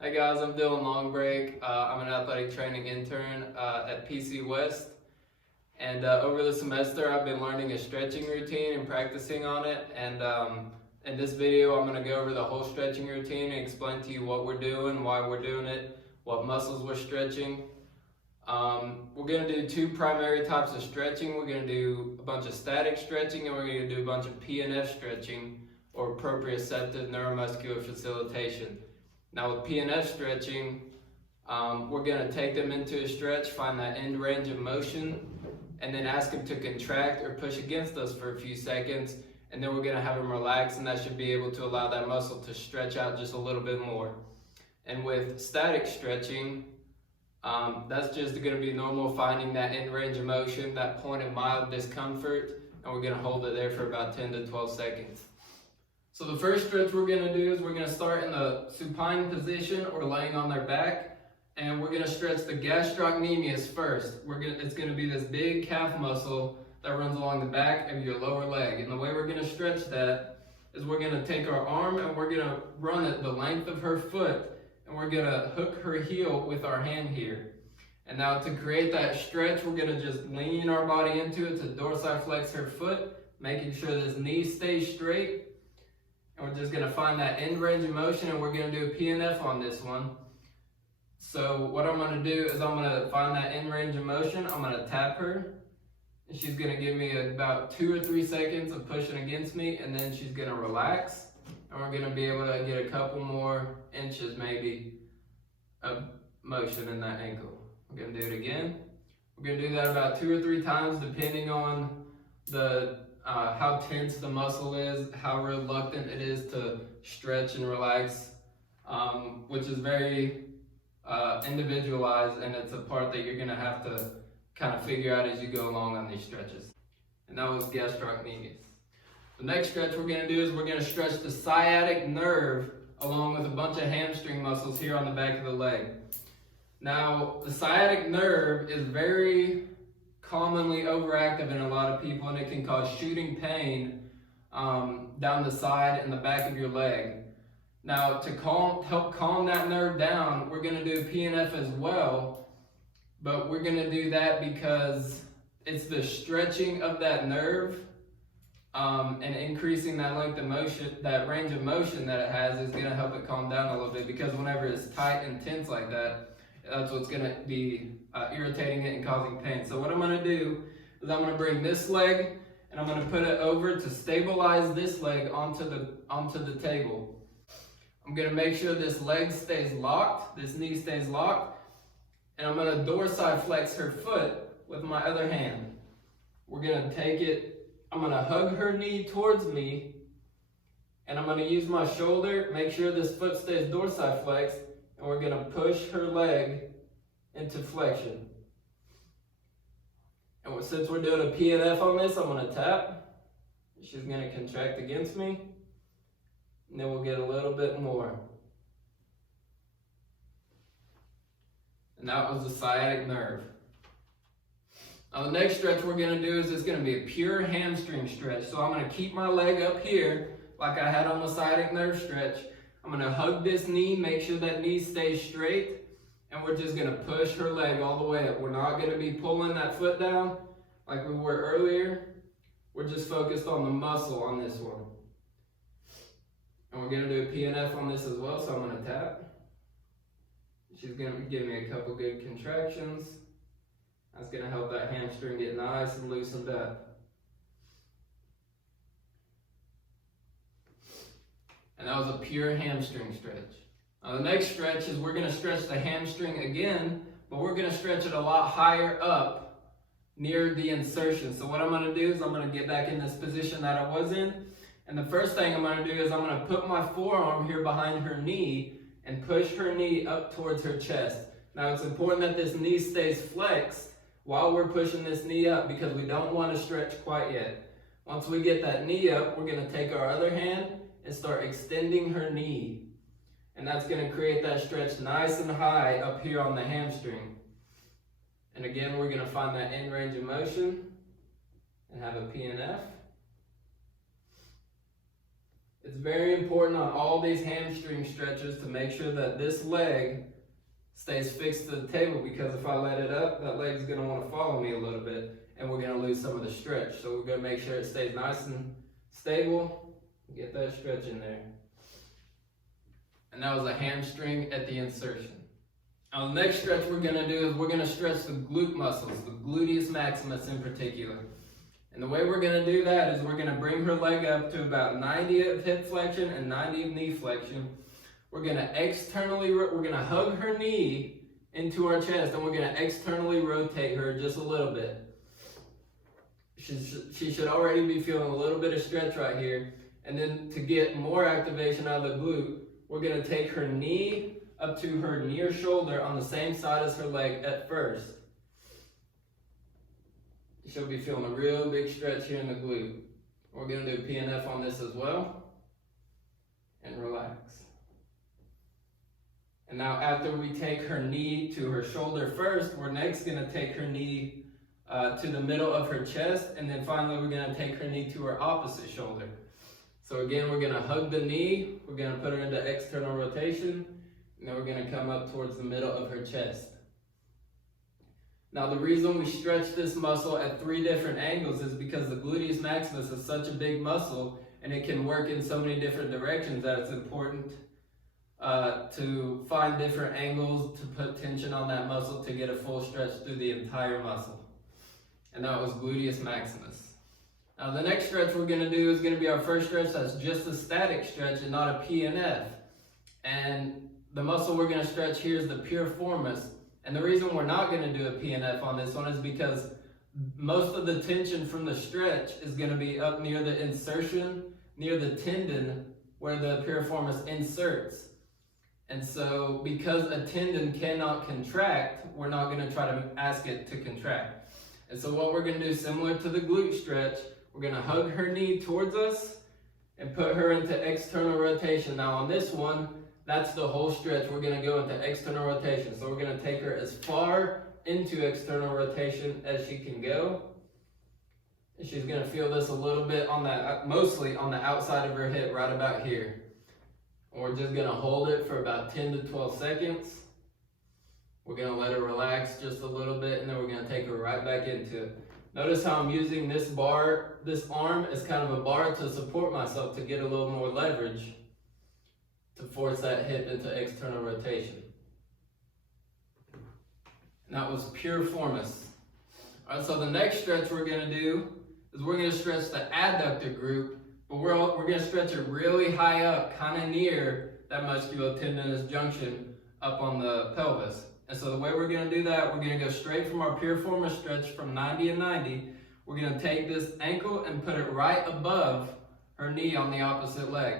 Hey guys, I'm Dillon Longbrake. I'm an athletic training intern at PC West. And over the semester, I've been learning a stretching routine and practicing on it. And in this video, I'm going to go over the whole stretching routine and explain to you what we're doing, why we're doing it, what muscles we're stretching. We're going to do two primary types of stretching. We're going to do a bunch of static stretching, and we're going to do a bunch of PNF stretching, or proprioceptive neuromuscular facilitation. Now with PNF stretching, we're going to take them into a stretch, find that end range of motion, and then ask them to contract or push against us for a few seconds, and then we're going to have them relax, and that should be able to allow that muscle to stretch out just a little bit more. And with static stretching, that's just going to be normal, finding that end range of motion, that point of mild discomfort, and we're going to hold it there for about 10 to 12 seconds. So the first stretch we're going to do is we're going to start in the supine position, or laying on their back, and we're going to stretch the gastrocnemius first. It's going to be this big calf muscle that runs along the back of your lower leg. And the way we're going to stretch that is we're going to take our arm and we're going to run it the length of her foot, and we're going to hook her heel with our hand here. And now to create that stretch, we're going to just lean our body into it to dorsiflex her foot, making sure this knee stays straight. And we're just going to find that end range of motion, and we're going to do a PNF on this one. So what I'm going to do is I'm going to find that end range of motion. I'm going to tap her, and she's going to give me about 2 or 3 seconds of pushing against me, and then she's going to relax, and we're going to be able to get a couple more inches maybe of motion in that ankle. We're going to do it again. We're going to do that about 2 or 3 times depending on how tense the muscle is, how reluctant it is to stretch and relax, which is very individualized, and it's a part that you're going to have to kind of figure out as you go along on these stretches. And that was gastrocnemius. The next stretch we're going to do is we're going to stretch the sciatic nerve along with a bunch of hamstring muscles here on the back of the leg. Now, the sciatic nerve is very commonly overactive in a lot of people, and it can cause shooting pain down the side and the back of your leg. Now, to help calm that nerve down, we're going to do PNF as well, but we're going to do that because it's the stretching of that nerve and increasing that length of motion, that range of motion that it has, is going to help it calm down a little bit, because whenever it's tight and tense like that, that's what's going to be irritating it and causing pain. So what I'm going to do is I'm going to bring this leg and I'm going to put it over to stabilize this leg onto the table. I'm going to make sure this leg stays locked, this knee stays locked, and I'm going to dorsiflex her foot with my other hand. We're going to take it, I'm going to hug her knee towards me, and I'm going to use my shoulder, make sure this foot stays dorsiflexed, and we're going to push her leg into flexion. And since we're doing a PNF on this, I'm going to tap. She's going to contract against me, and then we'll get a little bit more. And that was the sciatic nerve. Now the next stretch we're going to do is it's going to be a pure hamstring stretch. So I'm going to keep my leg up here like I had on the sciatic nerve stretch. I'm going to hug this knee, make sure that knee stays straight, and we're just going to push her leg all the way up. We're not going to be pulling that foot down like we were earlier. We're just focused on the muscle on this one. And we're going to do a PNF on this as well, so I'm going to tap. She's going to give me a couple good contractions. That's going to help that hamstring get nice and loosened up. And that was a pure hamstring stretch. Now the next stretch is we're going to stretch the hamstring again, but we're going to stretch it a lot higher up near the insertion. So what I'm going to do is I'm going to get back in this position that I was in. And the first thing I'm going to do is I'm going to put my forearm here behind her knee and push her knee up towards her chest. Now it's important that this knee stays flexed while we're pushing this knee up, because we don't want to stretch quite yet. Once we get that knee up, we're going to take our other hand and start extending her knee. And that's going to create that stretch nice and high up here on the hamstring. And again, we're going to find that end range of motion and have a PNF. It's very important on all these hamstring stretches to make sure that this leg stays fixed to the table, because if I let it up, that leg's going to want to follow me a little bit and we're going to lose some of the stretch. So we're going to make sure it stays nice and stable. Get that stretch in there. And that was a hamstring at the insertion. Now the next stretch we're going to do is we're going to stretch the glute muscles, the gluteus maximus in particular. And the way we're going to do that is we're going to bring her leg up to about 90 of hip flexion and 90 of knee flexion. We're going to hug her knee into our chest, and we're going to externally rotate her just a little bit. She should already be feeling a little bit of stretch right here. And then to get more activation out of the glute, we're going to take her knee up to her near shoulder on the same side as her leg at first. She'll be feeling a real big stretch here in the glute. We're going to do PNF on this as well. And relax. And now after we take her knee to her shoulder first, we're next going to take her knee to the middle of her chest. And then finally we're going to take her knee to her opposite shoulder. So again, we're going to hug the knee. We're going to put her into external rotation. And then we're going to come up towards the middle of her chest. Now the reason we stretch this muscle at 3 different angles is because the gluteus maximus is such a big muscle and it can work in so many different directions that it's important to find different angles to put tension on that muscle to get a full stretch through the entire muscle. And that was gluteus maximus. Now the next stretch we're going to do is going to be our first stretch that's just a static stretch and not a PNF. And the muscle we're going to stretch here is the piriformis. And the reason we're not going to do a PNF on this one is because most of the tension from the stretch is going to be up near the insertion, near the tendon where the piriformis inserts. And so because a tendon cannot contract, we're not going to try to ask it to contract. And so what we're going to do, similar to the glute stretch, we're going to hug her knee towards us and put her into external rotation. Now on this one, that's the whole stretch. We're going to go into external rotation. So we're going to take her as far into external rotation as she can go. And she's going to feel this a little bit on that, mostly on the outside of her hip, right about here. And we're just going to hold it for about 10 to 12 seconds. We're going to let her relax just a little bit, and then we're going to take her right back into it. Notice how I'm using this arm as kind of a bar to support myself to get a little more leverage to force that hip into external rotation. And that was piriformis. All right, so the next stretch we're going to do is we're going to stretch the adductor group, but we're going to stretch it really high up, kind of near that musculotendinous junction up on the pelvis. And so the way we're going to do that, we're going to go straight from our piriformis stretch from 90 and 90. We're going to take this ankle and put it right above her knee on the opposite leg.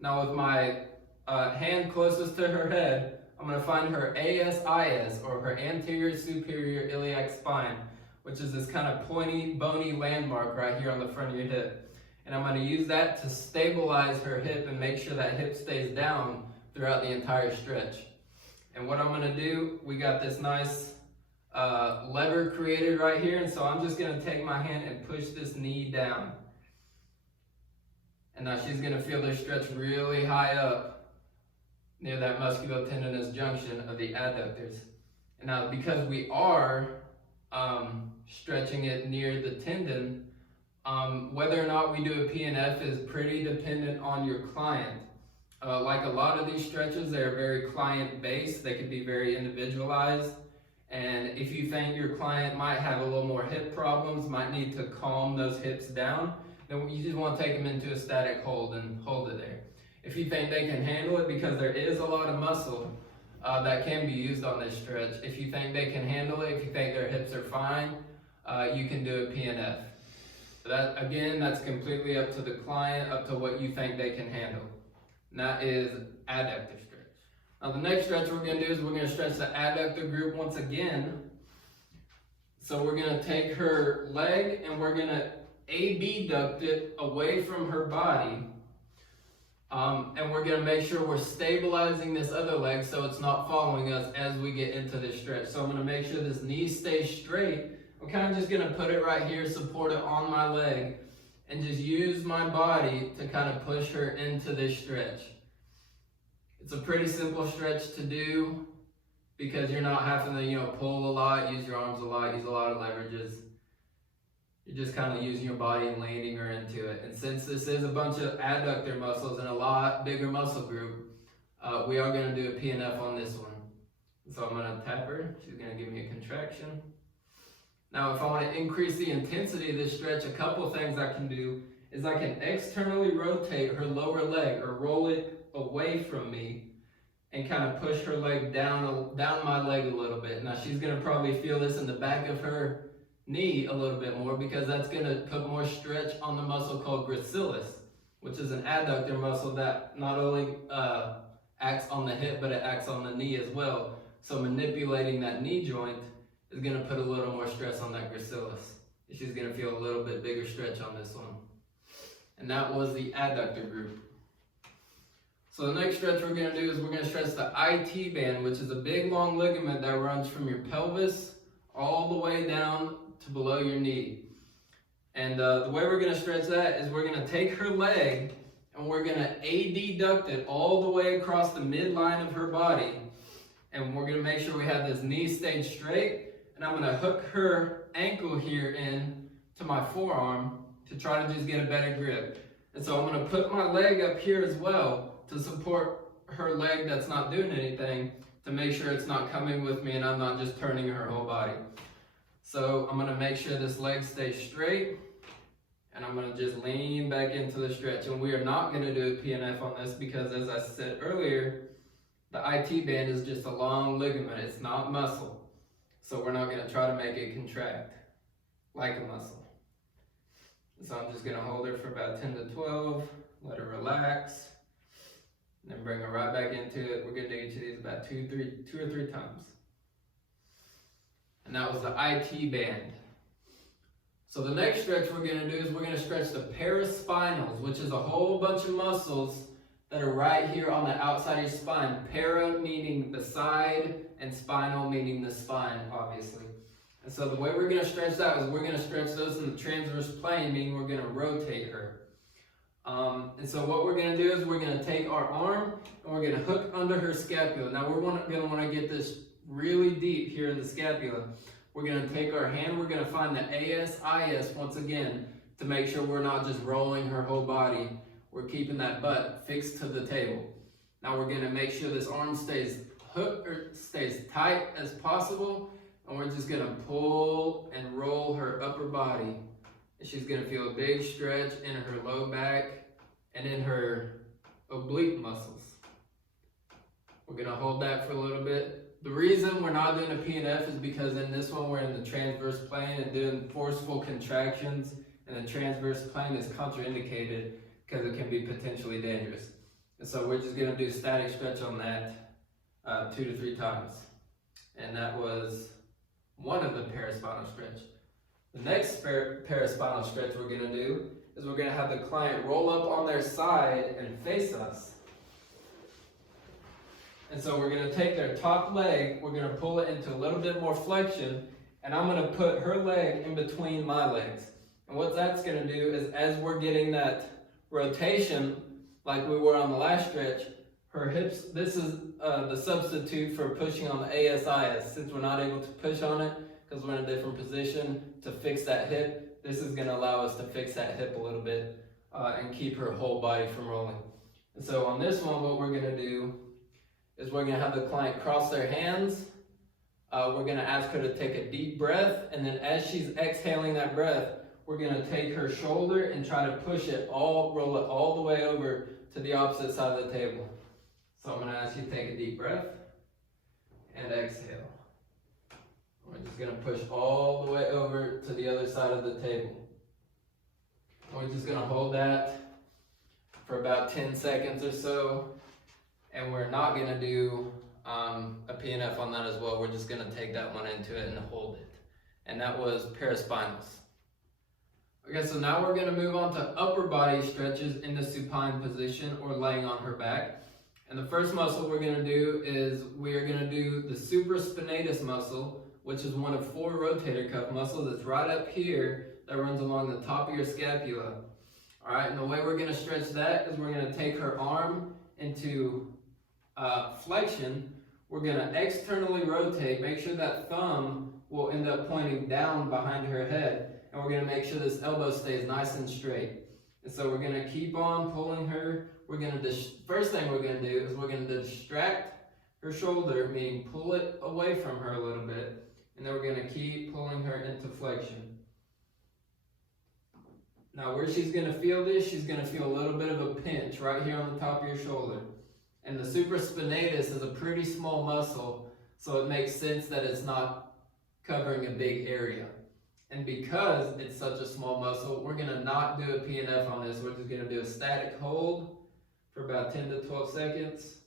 Now with my hand closest to her head, I'm going to find her ASIS, or her anterior superior iliac spine, which is this kind of pointy, bony landmark right here on the front of your hip. And I'm going to use that to stabilize her hip and make sure that hip stays down throughout the entire stretch. And what I'm going to do, we got this nice lever created right here, and so I'm just going to take my hand and push this knee down. And now she's going to feel this stretch really high up near that musculotendinous junction of the adductors. And now because we are stretching it near the tendon, whether or not we do a PNF is pretty dependent on your client. Like a lot of these stretches, they're very client-based. They can be very individualized. And if you think your client might have a little more hip problems, might need to calm those hips down, then you just want to take them into a static hold and hold it there. If you think they can handle it, because there is a lot of muscle that can be used on this stretch, if you think they can handle it, if you think their hips are fine, you can do a PNF. That, again, that's completely up to the client, up to what you think they can handle. And that is adductor stretch. Now the next stretch we're going to do is we're going to stretch the adductor group once again. So we're going to take her leg and we're going to abduct it away from her body. And we're going to make sure we're stabilizing this other leg so it's not following us as we get into this stretch. So I'm going to make sure this knee stays straight. I'm kind of just going to put it right here, support it on my leg. and just use my body to kind of push her into this stretch. It's a pretty simple stretch to do because you're not having to, pull a lot, use your arms a lot, use a lot of leverages. You're just kind of using your body and landing her into it. And since this is a bunch of adductor muscles and a lot bigger muscle group, we are going to do a PNF on this one. So I'm going to tap her. She's going to give me a contraction. Now, if I want to increase the intensity of this stretch, a couple things I can do is I can externally rotate her lower leg or roll it away from me and kind of push her leg down my leg a little bit. Now, she's going to probably feel this in the back of her knee a little bit more because that's going to put more stretch on the muscle called gracilis, which is an adductor muscle that not only acts on the hip, but it acts on the knee as well. So manipulating that knee joint is going to put a little more stress on that gracilis. She's going to feel a little bit bigger stretch on this one. And that was the adductor group. So the next stretch we're going to do is we're going to stretch the IT band, which is a big long ligament that runs from your pelvis all the way down to below your knee. And the way we're going to stretch that is we're going to take her leg and we're going to adduct it all the way across the midline of her body. And we're going to make sure we have this knee stayed straight. And I'm going to hook her ankle here in to my forearm to try to just get a better grip. And so I'm going to put my leg up here as well to support her leg that's not doing anything, to make sure it's not coming with me and I'm not just turning her whole body. So I'm going to make sure this leg stays straight, and I'm going to just lean back into the stretch. And we are not going to do a PNF on this because, as I said earlier, the IT band is just a long ligament. It's not muscle. So we're not going to try to make it contract like a muscle. So I'm just going to hold her for about 10 to 12, let her relax, and then bring her right back into it. We're going to do each of these about two or three times. And that was the IT band. So the next stretch we're going to do is we're going to stretch the paraspinals, which is a whole bunch of muscles that are right here on the outside of your spine. Para meaning the side, and spinal meaning the spine, obviously. And so the way we're going to stretch that is we're going to stretch those in the transverse plane, meaning we're going to rotate her. And so what we're going to do is we're going to take our arm and we're going to hook under her scapula. Now we're going to want to get this really deep here in the scapula. We're going to take our hand, we're going to find the ASIS once again to make sure we're not just rolling her whole body. We're keeping that butt fixed to the table. Now we're going to make sure this arm stays hooked or stays tight as possible, and we're just going to pull and roll her upper body. And she's going to feel a big stretch in her low back and in her oblique muscles. We're going to hold that for a little bit. The reason we're not doing a PNF is because in this one we're in the transverse plane, and doing forceful contractions in the transverse plane is contraindicated because it can be potentially dangerous. And so we're just going to do static stretch on that 2 to 3 times. And that was one of the paraspinal stretch. The next paraspinal stretch we're going to do is we're going to have the client roll up on their side and face us. And so we're going to take their top leg, we're going to pull it into a little bit more flexion, and I'm going to put her leg in between my legs. And what that's going to do is, as we're getting that rotation, like we were on the last stretch, her hips, this is the substitute for pushing on the ASIS. Since we're not able to push on it because we're in a different position to fix that hip, this is going to allow us to fix that hip a little bit and keep her whole body from rolling. And so on this one, what we're going to do is we're going to have the client cross their hands. We're going to ask her to take a deep breath, and then as she's exhaling that breath, we're going to take her shoulder and try to roll it all the way over to the opposite side of the table. So I'm going to ask you to take a deep breath and exhale. We're just going to push all the way over to the other side of the table. We're just going to hold that for about 10 seconds or so. And we're not going to do a PNF on that as well. We're just going to take that one into it and hold it. And that was paraspinals. Okay, so now we're going to move on to upper body stretches in the supine position or laying on her back. And the first muscle we're going to do is we are going to do the supraspinatus muscle, which is one of 4 rotator cuff muscles. It's right up here that runs along the top of your scapula. All right, and the way we're gonna stretch that is we're gonna take her arm into flexion. We're gonna externally rotate, make sure that thumb will end up pointing down behind her head, and we're gonna make sure this elbow stays nice and straight. And so we're gonna keep on pulling her. We're gonna, first thing we're gonna do is we're gonna distract her shoulder, meaning pull it away from her a little bit, and then we're gonna keep pulling her into flexion. Now where she's gonna feel this, she's gonna feel a little bit of a pinch right here on the top of your shoulder. And the supraspinatus is a pretty small muscle, so it makes sense that it's not covering a big area. And because it's such a small muscle, we're gonna not do a PNF on this. We're just gonna do a static hold for about 10 to 12 seconds,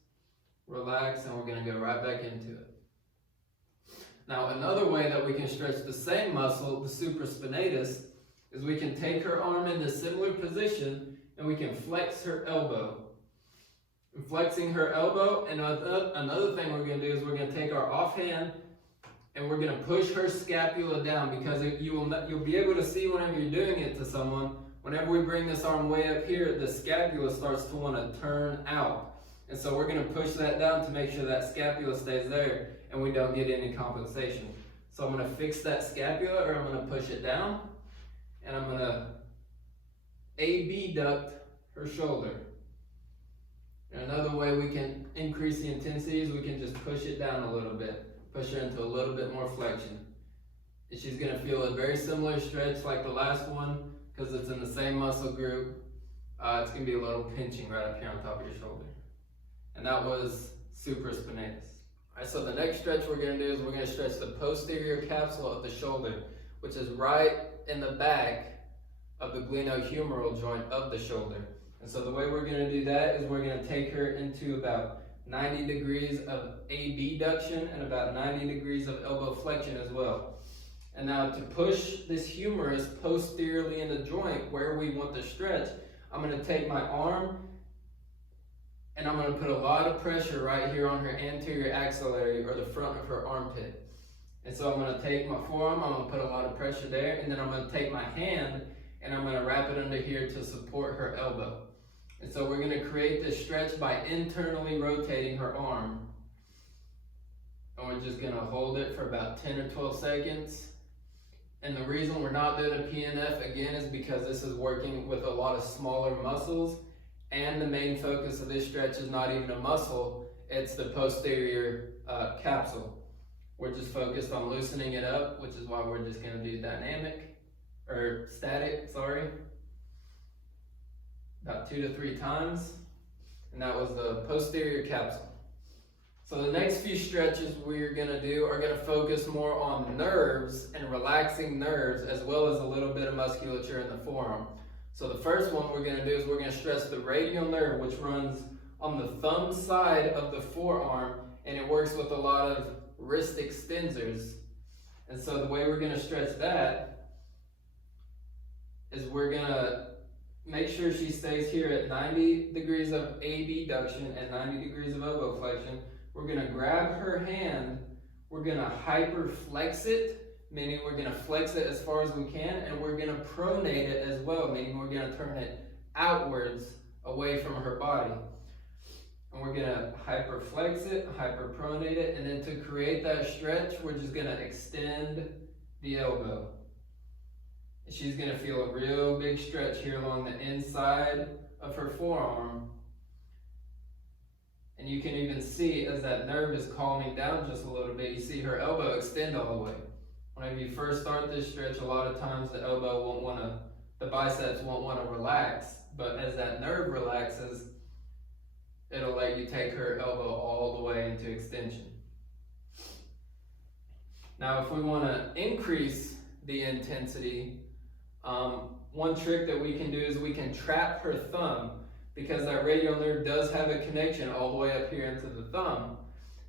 relax, and we're gonna go right back into it. Now another way that we can stretch the same muscle, the supraspinatus, is we can take her arm in a similar position and we can flex her elbow. And flexing her elbow, and another thing we're going to do is we're going to take our offhand and we're going to push her scapula down, because you'll be able to see whenever you're doing it to someone, whenever we bring this arm way up here, the scapula starts to want to turn out. And so we're going to push that down to make sure that scapula stays there and we don't get any compensation. So I'm going to fix that scapula, or I'm going to push it down, and I'm going to abduct her shoulder. And another way we can increase the intensity is we can just push it down a little bit, push her into a little bit more flexion. And she's going to feel a very similar stretch like the last one, because it's in the same muscle group. It's going to be a little pinching right up here on top of your shoulder. And that was supraspinatus. All right, so the next stretch we're going to do is we're going to stretch the posterior capsule of the shoulder, which is right in the back of the glenohumeral joint of the shoulder. And so the way we're going to do that is we're going to take her into about 90 degrees of abduction and about 90 degrees of elbow flexion as well. And now to push this humerus posteriorly in the joint where we want to stretch, I'm going to take my arm and I'm going to put a lot of pressure right here on her anterior axillary, or the front of her armpit. And so I'm going to take my forearm, I'm going to put a lot of pressure there, and then I'm going to take my hand and I'm going to wrap it under here to support her elbow. And so we're going to create this stretch by internally rotating her arm. And we're just going to hold it for about 10 or 12 seconds. And the reason we're not doing a PNF again is because this is working with a lot of smaller muscles, and the main focus of this stretch is not even a muscle, it's the posterior capsule. We're just focused on loosening it up, which is why we're just going to do static, about 2 to 3 times, and that was the posterior capsule. So the next few stretches we're going to do are going to focus more on nerves and relaxing nerves, as well as a little bit of musculature in the forearm. So the first one we're going to do is we're going to stretch the radial nerve, which runs on the thumb side of the forearm, and it works with a lot of wrist extensors. And so the way we're going to stretch that is we're going to make sure she stays here at 90 degrees of abduction and 90 degrees of elbow flexion. We're going to grab her hand, we're going to hyperflex it, meaning we're going to flex it as far as we can, and we're going to pronate it as well, meaning we're going to turn it outwards away from her body. And we're going to hyperflex it, hyperpronate it, and then to create that stretch, we're just going to extend the elbow. And she's going to feel a real big stretch here along the inside of her forearm. And you can even see as that nerve is calming down just a little bit, you see her elbow extend all the way. Whenever you first start this stretch, a lot of times the biceps won't want to relax, but as that nerve relaxes, it'll let you take her elbow all the way into extension. Now, if we want to increase the intensity, one trick that we can do is we can trap her thumb, because that radial nerve does have a connection all the way up here into the thumb.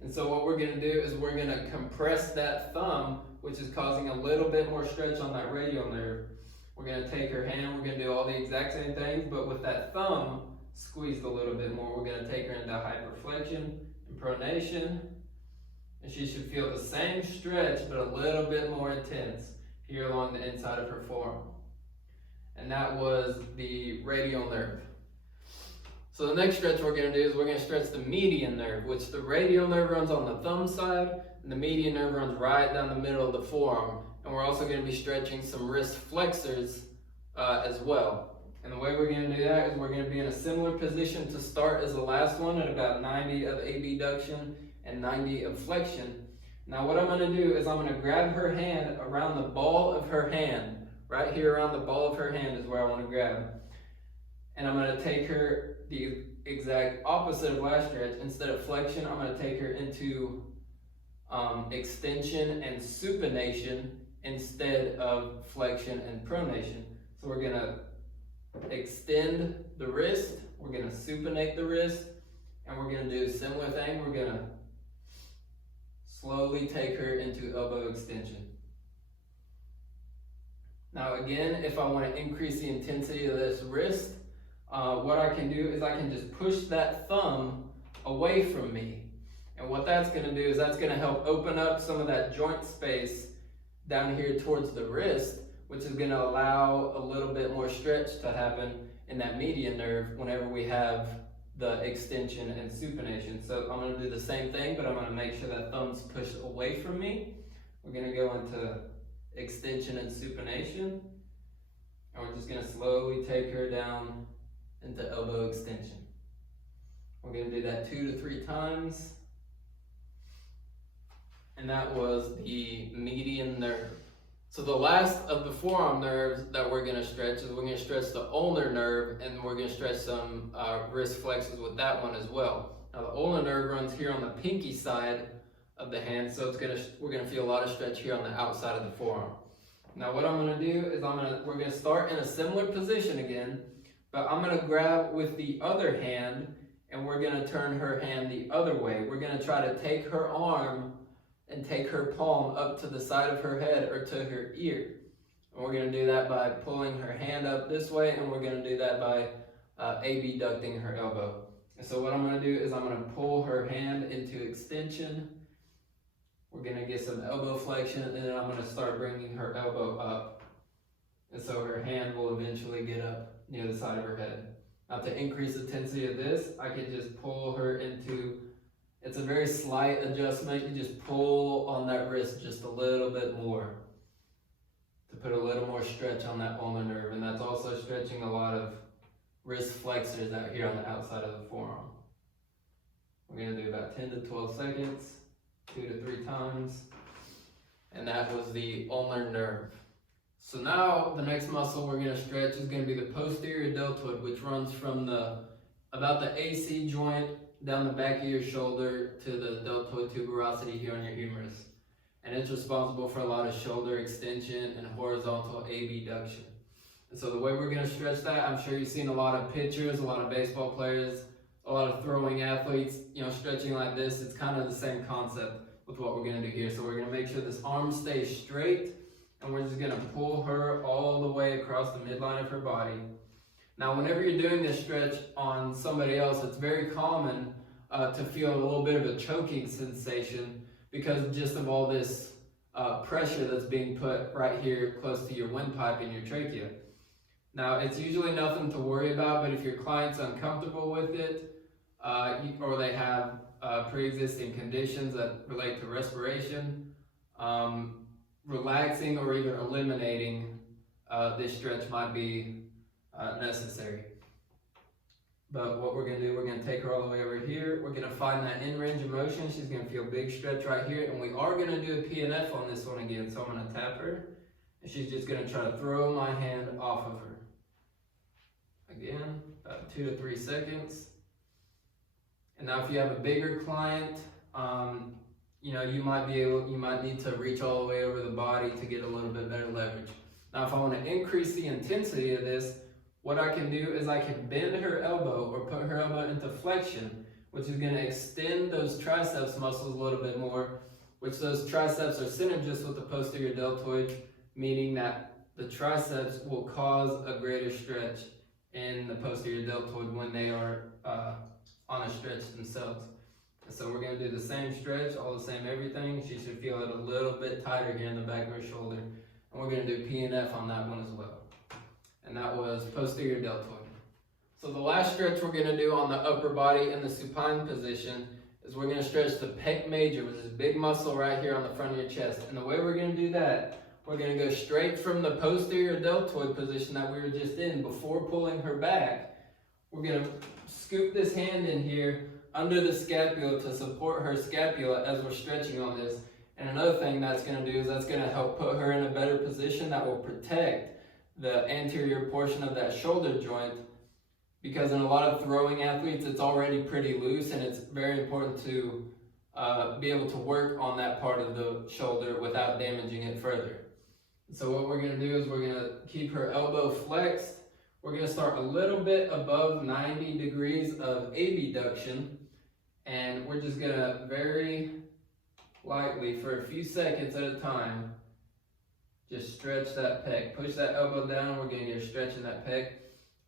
And so what we're going to do is we're going to compress that thumb, which is causing a little bit more stretch on that radial nerve. We're going to take her hand, we're going to do all the exact same things, but with that thumb squeezed a little bit more. We're going to take her into hyperflexion and pronation, and she should feel the same stretch but a little bit more intense here along the inside of her forearm. and that was the radial nerve. So the next stretch we're going to do is we're going to stretch the median nerve, which the radial nerve runs on the thumb side, and the median nerve runs right down the middle of the forearm. And we're also going to be stretching some wrist flexors as well. And the way we're going to do that is we're going to be in a similar position to start as the last one at about 90 of abduction and 90 of flexion. Now what I'm going to do is I'm going to grab her hand around the ball of her hand. Right here around the ball of her hand is where I want to grab. And I'm going to take her the exact opposite of last stretch. Instead of flexion, I'm going to take her into extension and supination instead of flexion and pronation. So we're going to extend the wrist, we're going to supinate the wrist, and we're going to do a similar thing. We're going to slowly take her into elbow extension. Now again, if I want to increase the intensity of this wrist, what I can do is I can just push that thumb away from me. And what that's going to do is that's going to help open up some of that joint space down here towards the wrist, which is going to allow a little bit more stretch to happen in that median nerve whenever we have the extension and supination. So I'm going to do the same thing, but I'm going to make sure that thumb's pushed away from me. We're going to go into extension and supination, and we're just going to slowly take her down into elbow extension. We're going to do that 2 to 3 times, and that was the median nerve. So the last of the forearm nerves that we're going to stretch is we're going to stretch the ulnar nerve, and we're going to stretch some wrist flexors with that one as well. Now the ulnar nerve runs here on the pinky side of the hand, so we're going to feel a lot of stretch here on the outside of the forearm. Now what I'm going to do is we're going to start in a similar position again, but I'm going to grab with the other hand, and we're going to turn her hand the other way. We're going to try to take her arm and take her palm up to the side of her head or to her ear. And we're going to do that by pulling her hand up this way, and we're going to do that by abducting her elbow. And so what I'm going to do is I'm going to pull her hand into extension. We're going to get some elbow flexion, and then I'm going to start bringing her elbow up. And so her hand will eventually get up near the side of her head. Now to increase the intensity of this, I can just pull her into, it's a very slight adjustment. You just pull on that wrist just a little bit more to put a little more stretch on that ulnar nerve. And that's also stretching a lot of wrist flexors out here on the outside of the forearm. We're going to do about 10 to 12 seconds, 2 to 3 times. And that was the ulnar nerve. So now the next muscle we're going to stretch is going to be the posterior deltoid, which runs from about the AC joint down the back of your shoulder to the deltoid tuberosity here on your humerus. And it's responsible for a lot of shoulder extension and horizontal abduction. And so the way we're going to stretch that, I'm sure you've seen a lot of pictures, a lot of baseball players, a lot of throwing athletes, stretching like this. It's kind of the same concept with what we're going to do here. So we're going to make sure this arm stays straight, and we're just going to pull her all the way across the midline of her body. Now, whenever you're doing this stretch on somebody else, it's very common to feel a little bit of a choking sensation because just of all this pressure that's being put right here close to your windpipe and your trachea. Now, it's usually nothing to worry about, but if your client's uncomfortable with it, or they have pre-existing conditions that relate to respiration, relaxing or even eliminating this stretch might be necessary. But what we're going to do, we're going to take her all the way over here. We're going to find that in range of motion. She's going to feel a big stretch right here. And we are going to do a PNF on this one again. So I'm going to tap her, and she's just going to try to throw my hand off of her. Again, about 2 to 3 seconds. And now if you have a bigger client, you might need to reach all the way over the body to get a little bit better leverage. Now, if I want to increase the intensity of this, what I can do is I can bend her elbow or put her elbow into flexion, which is going to extend those triceps muscles a little bit more, which those triceps are synergist with the posterior deltoid, meaning that the triceps will cause a greater stretch in the posterior deltoid when they are on a stretch themselves. So we're going to do the same stretch, all the same everything. She should feel it a little bit tighter here in the back of her shoulder. And we're going to do PNF on that one as well. and that was posterior deltoid. So the last stretch we're going to do on the upper body in the supine position is we're going to stretch the pec major, which is a big muscle right here on the front of your chest. And the way we're going to do that, we're going to go straight from the posterior deltoid position that we were just in before pulling her back. We're going to scoop this hand in here under the scapula to support her scapula as we're stretching on this. And another thing that's going to do is that's going to help put her in a better position that will protect the anterior portion of that shoulder joint, because in a lot of throwing athletes it's already pretty loose, and it's very important to be able to work on that part of the shoulder without damaging it further. So what we're going to do is we're going to keep her elbow flexed. We're going to start a little bit above 90 degrees of abduction, and we're just going to very lightly for a few seconds at a time just stretch that pec. Push that elbow down. We're going to get stretching that pec.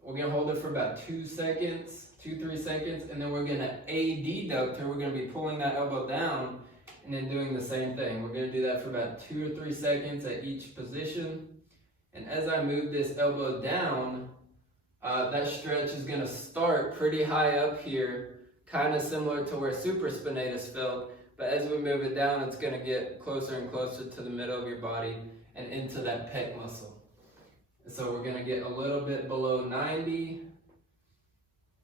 We're going to hold it for about 3 seconds, and then we're going to adduct her. We're going to be pulling that elbow down and then doing the same thing. We're going to do that for about 2 or 3 seconds at each position. And as I move this elbow down, that stretch is going to start pretty high up here, kind of similar to where supraspinatus felt. But as we move it down, it's going to get closer and closer to the middle of your body and into that pec muscle. So we're going to get a little bit below 90,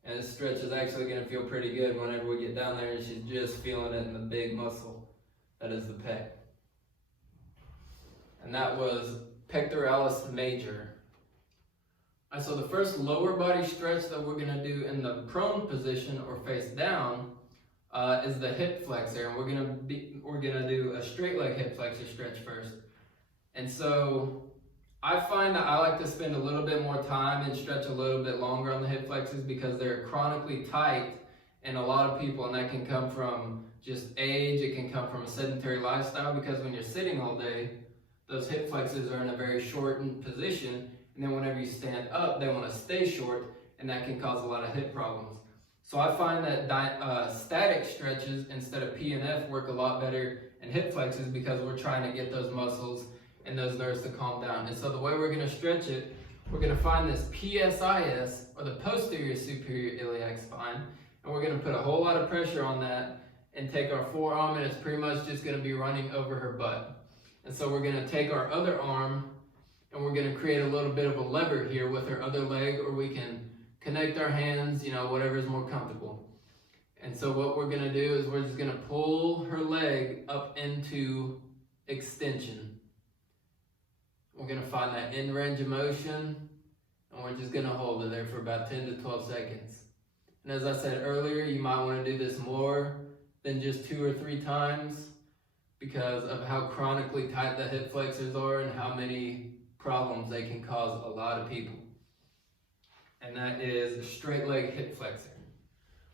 and this stretch is actually going to feel pretty good whenever we get down there, and she's just feeling it in the big muscle that is the pec. And that was pectoralis major. And so the first lower body stretch that we're going to do in the prone position or face down is the hip flexor, and we're going to do a straight leg hip flexor stretch first. And so I find that I like to spend a little bit more time and stretch a little bit longer on the hip flexors because they're chronically tight in a lot of people, and that can come from just age, it can come from a sedentary lifestyle, because when you're sitting all day, those hip flexors are in a very shortened position, and then whenever you stand up, they want to stay short, and that can cause a lot of hip problems. So I find that static stretches instead of PNF work a lot better in hip flexors because we're trying to get those muscles and those nerves to calm down. And so the way we're going to stretch it, we're going to find this PSIS, or the posterior superior iliac spine, and we're going to put a whole lot of pressure on that and take our forearm, and it's pretty much just going to be running over her butt. And so we're going to take our other arm and we're going to create a little bit of a lever here with our other leg, or we can connect our hands, whatever is more comfortable. And so what we're going to do is we're just going to pull her leg up into extension. We're going to find that end range of motion, and we're just going to hold it there for about 10 to 12 seconds. And as I said earlier, you might want to do this more than just 2 or 3 times because of how chronically tight the hip flexors are and how many problems they can cause a lot of people. And that is a straight leg hip flexor.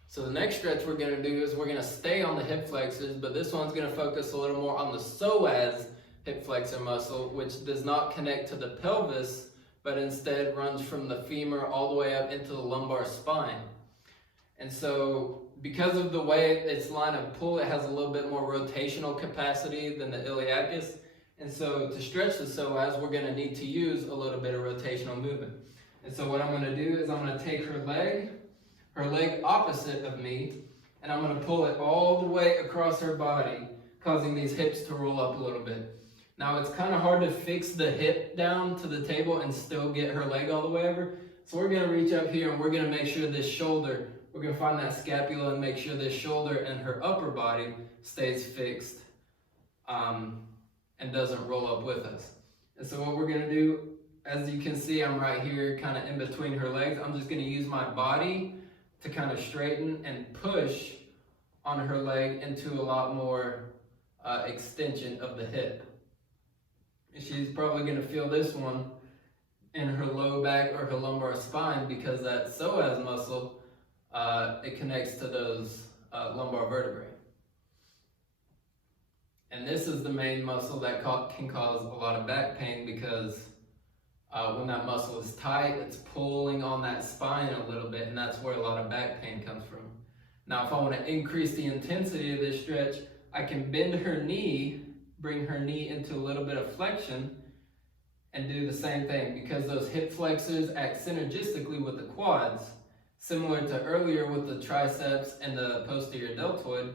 So the next stretch we're going to do is we're going to stay on the hip flexors, but this one's going to focus a little more on the psoas hip flexor muscle, which does not connect to the pelvis, but instead runs from the femur all the way up into the lumbar spine. And so because of the way its line of pull, it has a little bit more rotational capacity than the iliacus. And so to stretch the psoas, we're going to need to use a little bit of rotational movement. And so what I'm going to do is I'm going to take her leg opposite of me, and I'm going to pull it all the way across her body, causing these hips to roll up a little bit. Now it's kind of hard to fix the hip down to the table and still get her leg all the way over. So we're going to reach up here and we're going to make sure this shoulder, we're going to find that scapula and make sure this shoulder and her upper body stays fixed and doesn't roll up with us. And so what we're going to do, as you can see, I'm right here kind of in between her legs. I'm just going to use my body to kind of straighten and push on her leg into a lot more extension of the hip. She's probably going to feel this one in her low back or her lumbar spine because that psoas muscle, it connects to those lumbar vertebrae. And this is the main muscle that can cause a lot of back pain because when that muscle is tight, it's pulling on that spine a little bit, and that's where a lot of back pain comes from. Now, if I want to increase the intensity of this stretch, I can bend her knee, bring her knee into a little bit of flexion, and do the same thing, because those hip flexors act synergistically with the quads, similar to earlier with the triceps and the posterior deltoid.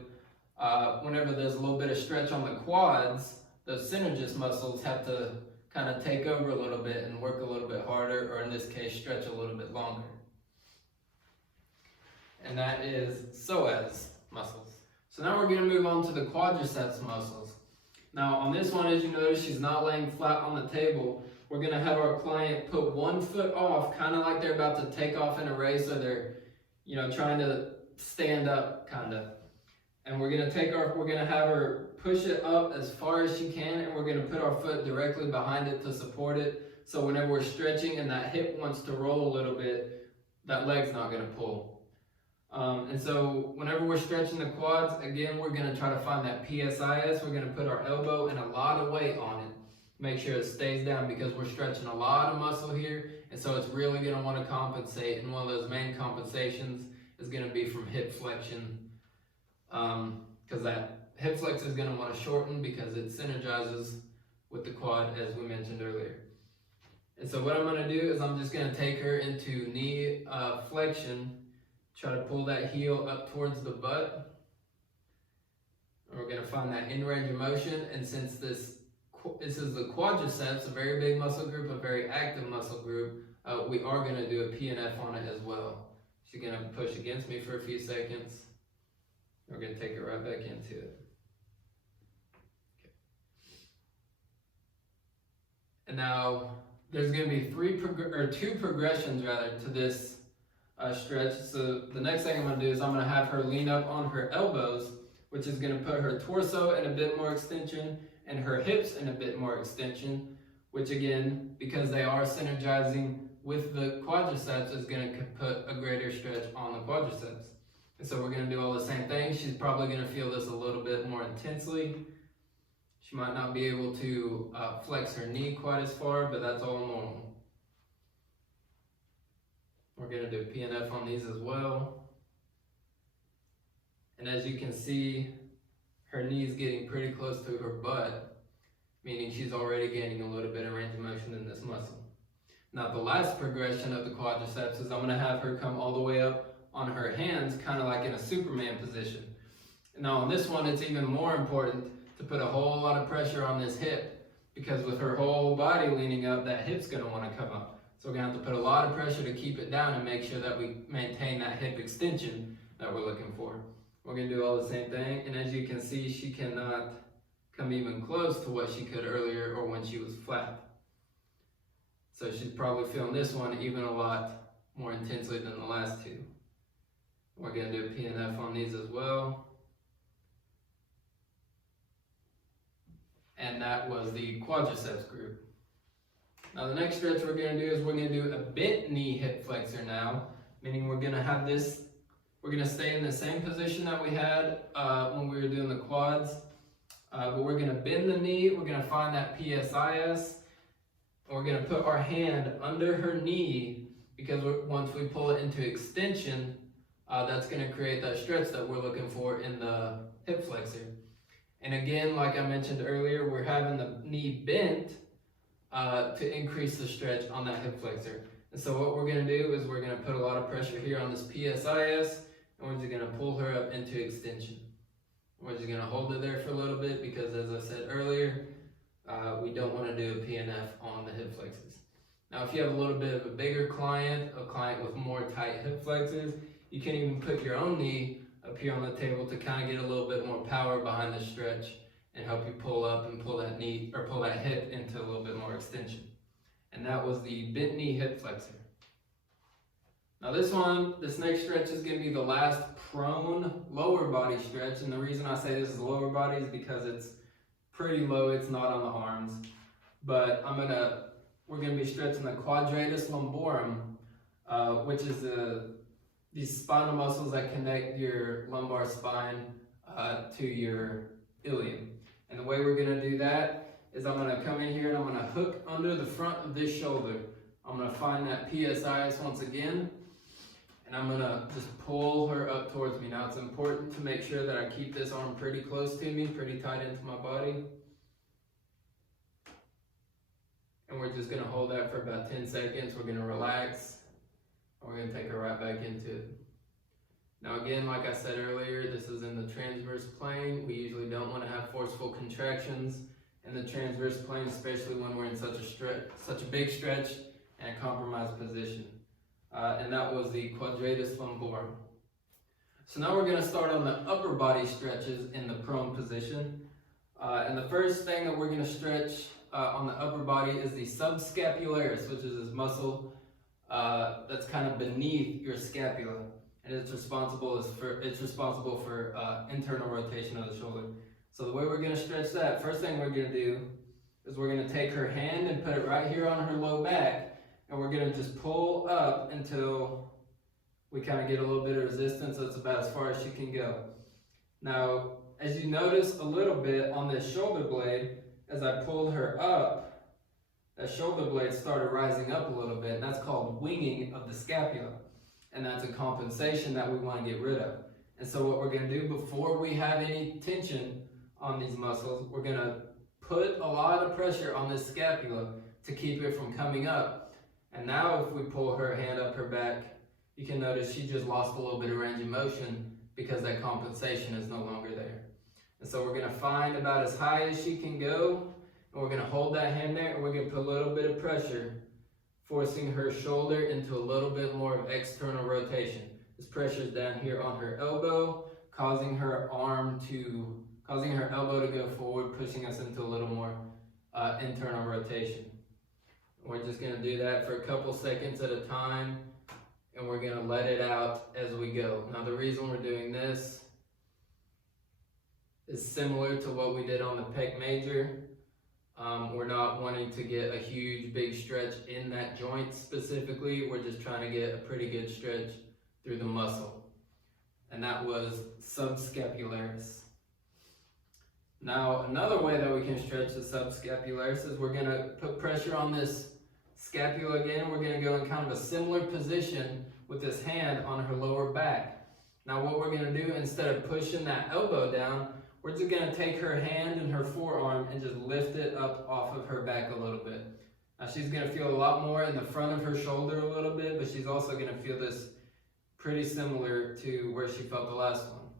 Whenever there's a little bit of stretch on the quads, those synergist muscles have to kind of take over a little bit and work a little bit harder, or in this case, stretch a little bit longer. And that is psoas muscles. So now we're going to move on to the quadriceps muscles. Now on this one, as you notice, she's not laying flat on the table. We're going to have our client put one foot off, kind of like they're about to take off in a race, or they're, trying to stand up, kind of. And we're going to have her push it up as far as she can, and we're going to put our foot directly behind it to support it. So whenever we're stretching and that hip wants to roll a little bit, that leg's not going to pull. And so whenever we're stretching the quads, again, we're going to try to find that PSIS. We're going to put our elbow and a lot of weight on it. Make sure it stays down, because we're stretching a lot of muscle here, and so it's really going to want to compensate, and one of those main compensations is going to be from hip flexion, because that hip flex is going to want to shorten because it synergizes with the quad, as we mentioned earlier. And so what I'm going to do is I'm just going to take her into knee flexion, try to pull that heel up towards the butt. And we're going to find that in range of motion, and since this is the quadriceps, a very big muscle group, a very active muscle group, we are going to do a PNF on it as well. She's going to push against me for a few seconds. We're going to take it right back into it. Okay. And now there's going to be two progressions rather to this stretch. So the next thing I'm going to do is I'm going to have her lean up on her elbows, which is going to put her torso in a bit more extension and her hips in a bit more extension, which again, because they are synergizing with the quadriceps, is going to put a greater stretch on the quadriceps. And so we're going to do all the same things. She's probably going to feel this a little bit more intensely. She might not be able to flex her knee quite as far, but that's all normal. We're going to do PNF on these as well. And as you can see, her knee is getting pretty close to her butt, meaning she's already gaining a little bit of range of motion in this muscle. Now the last progression of the quadriceps is I'm going to have her come all the way up on her hands, kind of like in a Superman position. Now on this one, it's even more important to put a whole lot of pressure on this hip, because with her whole body leaning up, that hip's going to want to come up. So we're going to have to put a lot of pressure to keep it down and make sure that we maintain that hip extension that we're looking for. We're going to do all the same thing, and as you can see, she cannot come even close to what she could earlier or when she was flat. So she's probably feeling this one even a lot more intensely than the last two. We're going to do a PNF on these as well. And that was the quadriceps group. Now the next stretch we're going to do is we're going to do a bent knee hip flexor now, meaning we're going to have this. We're going to stay in the same position that we had when we were doing the quads, but we're going to bend the knee, we're going to find that PSIS, and we're going to put our hand under her knee, because once we pull it into extension, that's going to create that stretch that we're looking for in the hip flexor. And again, like I mentioned earlier, we're having the knee bent to increase the stretch on that hip flexor. And so what we're going to do is we're going to put a lot of pressure here on this PSIS, and we're just going to pull her up into extension. We're just going to hold it there for a little bit, because as I said earlier, we don't want to do a PNF on the hip flexors. Now if you have a little bit of a bigger client, a client with more tight hip flexors, you can even put your own knee up here on the table to kind of get a little bit more power behind the stretch and help you pull up and pull that knee, or pull that hip into a little bit more extension. And that was the bent knee hip flexor. Now this next stretch is going to be the last prone lower body stretch, and the reason I say this is lower body is because it's pretty low, it's not on the arms. But we're going to be stretching the quadratus lumborum, which is these spinal muscles that connect your lumbar spine to your ilium. And the way we're going to do that is I'm going to come in here and I'm going to hook under the front of this shoulder. I'm going to find that PSIS once again, and I'm going to just pull her up towards me. Now it's important to make sure that I keep this arm pretty close to me, pretty tight into my body. And we're just gonna hold that for about 10 seconds. We're gonna relax, and we're gonna take her right back into it. Now again, like I said earlier, this is in the transverse plane. We usually don't want to have forceful contractions in the transverse plane, especially when we're in such a big stretch and a compromised position. And that was the quadratus lumborum. So now we're going to start on the upper body stretches in the prone position. And the first thing that we're going to stretch on the upper body is the subscapularis, which is this muscle that's kind of beneath your scapula. And it's responsible for internal rotation of the shoulder. So the way we're going to stretch that, first thing we're going to do is we're going to take her hand and put it right here on her low back, and we're going to just pull up until we kind of get a little bit of resistance. That's about as far as she can go. Now, as you notice a little bit on this shoulder blade, as I pulled her up, that shoulder blade started rising up a little bit, and that's called winging of the scapula. And that's a compensation that we want to get rid of. And so what we're going to do before we have any tension on these muscles, we're going to put a lot of pressure on this scapula to keep it from coming up. And now if we pull her hand up her back, you can notice she just lost a little bit of range of motion because that compensation is no longer there. And so we're going to find about as high as she can go, and we're going to hold that hand there, and we're going to put a little bit of pressure, forcing her shoulder into a little bit more of external rotation. This pressure is down here on her elbow, causing her elbow to go forward, pushing us into a little more internal rotation. We're just going to do that for a couple seconds at a time, and we're going to let it out as we go. Now the reason we're doing this is similar to what we did on the pec major. We're not wanting to get a huge big stretch in that joint specifically. We're just trying to get a pretty good stretch through the muscle. And that was subscapularis. Now another way that we can stretch the subscapularis is we're going to put pressure on this scapula again. We're going to go in kind of a similar position with this hand on her lower back. Now what we're going to do, instead of pushing that elbow down, we're just going to take her hand and her forearm and just lift it up off of her back a little bit. Now she's going to feel a lot more in the front of her shoulder a little bit, but she's also going to feel this pretty similar to where she felt the last one.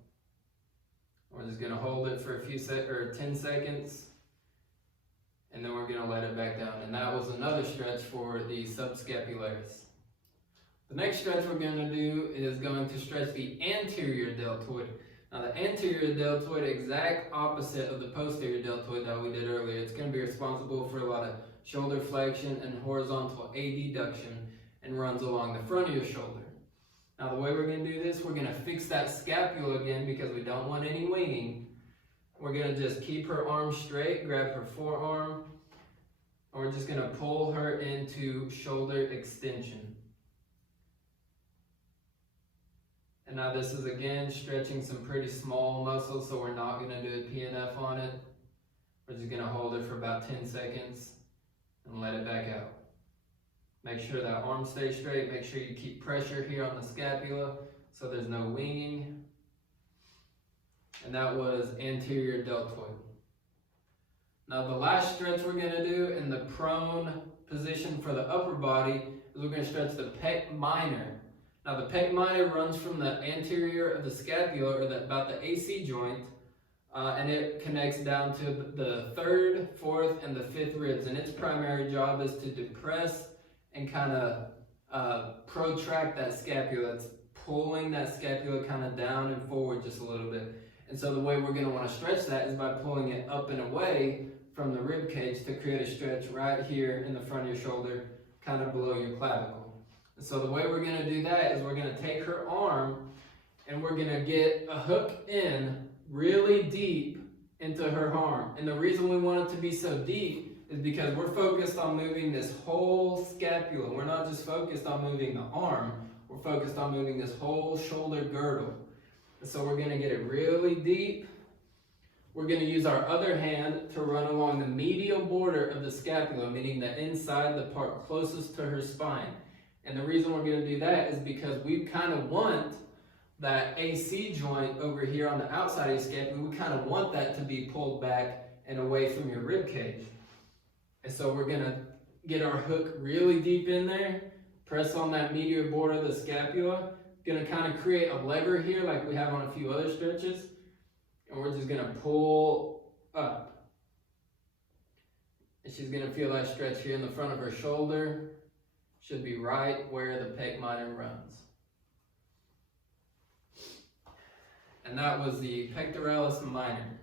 We're just going to hold it for 10 seconds, and then we're going to let it back down. And that was another stretch for the subscapularis. The next stretch we're going to do is going to stretch the anterior deltoid. Now the anterior deltoid, exact opposite of the posterior deltoid that we did earlier. It's going to be responsible for a lot of shoulder flexion and horizontal abduction, and runs along the front of your shoulder. Now the way we're going to do this, we're going to fix that scapula again because we don't want any winging. We're going to just keep her arm straight, grab her forearm, and we're just going to pull her into shoulder extension. And now this is again stretching some pretty small muscles, so we're not going to do a PNF on it. We're just going to hold it for about 10 seconds and let it back out. Make sure that arm stays straight. Make sure you keep pressure here on the scapula so there's no winging. And that was anterior deltoid. Now the last stretch we're going to do in the prone position for the upper body is we're going to stretch the pec minor. Now the pec minor runs from the anterior of the scapula, or about the AC joint, and it connects down to the 3rd, 4th, and the 5th ribs. And its primary job is to depress and kind of protract that scapula. It's pulling that scapula kind of down and forward just a little bit. And so the way we're going to want to stretch that is by pulling it up and away from the rib cage to create a stretch right here in the front of your shoulder, kind of below your clavicle. And so the way we're going to do that is we're going to take her arm and we're going to get a hook in really deep into her arm. And the reason we want it to be so deep is because we're focused on moving this whole scapula. We're not just focused on moving the arm, we're focused on moving this whole shoulder girdle. And so we're going to get it really deep. We're going to use our other hand to run along the medial border of the scapula, meaning the inside, the part closest to her spine. And the reason we're going to do that is because we kind of want that AC joint over here on the outside of your scapula, we kind of want that to be pulled back and away from your rib cage. And so we're going to get our hook really deep in there, press on that medial border of the scapula. Gonna kind of create a lever here like we have on a few other stretches. And we're just gonna pull up. And she's gonna feel that stretch here in the front of her shoulder. Should be right where the pec minor runs. And that was the pectoralis minor.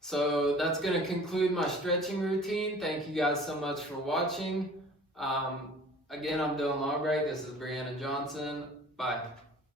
So that's going to conclude my stretching routine. Thank you guys so much for watching. Again, I'm Dillon Longbrake. This is Brianna Johnson. Bye.